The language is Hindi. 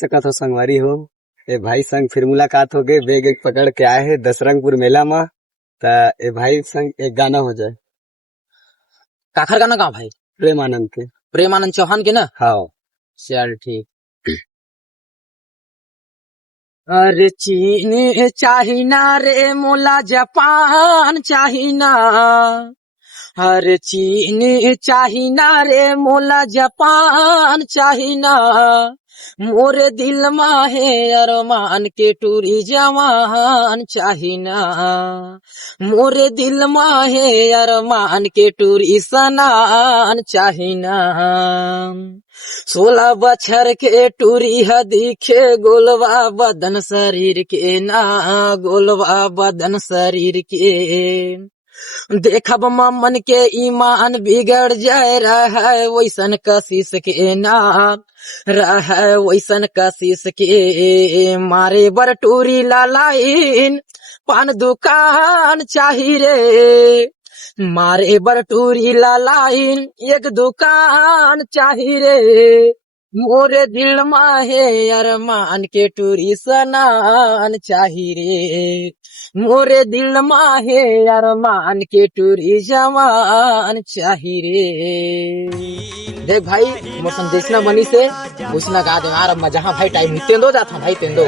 सकत हो संगवारी हो। ए भाई संग फिर मुलाकात हो गई, बैग एक पकड़ के आए हैं दशरंगपुर मेला में। ता ए भाई संग एक गाना हो जाए। काखर गाना का भाई? प्रेमानंद के। प्रेमानंद चौहान के ना? हाँ। चल ठीक। अरे चीन चाइना रे मोला जापान चाइना, अरे चीन चाइना रे मोला जापान चाइना, मोरे दिल में है अरमान के टूरी जवान चाइना, मोरे दिल में है अरमान के टूरी सनान चाइना। 16 बछर के टूरी है दिखे गोलवा बदन शरीर के ना, गोलवा बदन शरीर के। देखब मन के ईमान बिगड़ जाए, रहा वैसन कशिश के नाम, रहा वैसन कशिश के। मारे बर टूरी लालाइन पान दुकान चाही रे, मारे बर टूरी लालाइन एक दुकान चाही रे, मोरे दिल में है अरमान के टूरी सनान चाही रे, मोरे दिल में है अरमान के टूरी जवान चाही रे। देख भाई मोसन देखना बनी से उसना गा दे यार, जहाँ भाई टाइम तेंदो जाता भाई तेंदो।